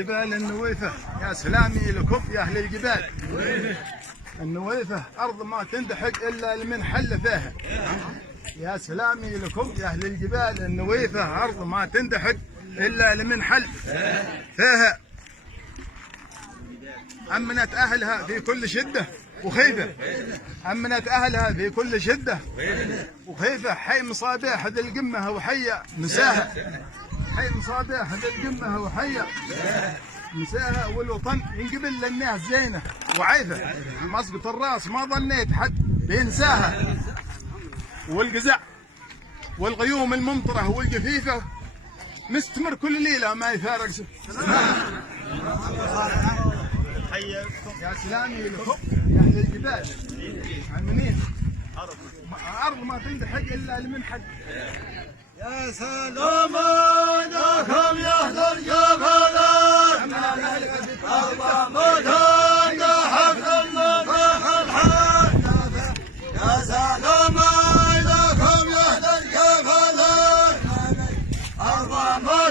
الجبال النويفة، يا سلامي لكم يا أهل الجبال. النويفة أرض ما تندحق إلا لمن حل فيها. يا سلامي لكم يا أهل الجبال، النويفة أرض ما تندحق إلا لمن حل فيها. أمنت أهلها في كل شدة وخيفة، أمنت أهلها في كل شدة وخيفة. حي مصابيح ذي القمة وحيا مساها، حي مصابيح ذي القمة وحيا مساها. والوطن ينقبل للناس زينة وعيفة، مسقط الراس ما ظنيت حد بينساها. والقزع والغيوم الممطرة والجفيفة مستمر كل ليلة ما يفارق. يا سلامي لكم يا أهل الجبال، عمنين أرض ما تندحق إلا لمن حق. يا سلام لكم يا أهل الجبال، أرض ما تندحق إلا لمن حق. يا سلام لكم يا أهل الجبال، أرض ما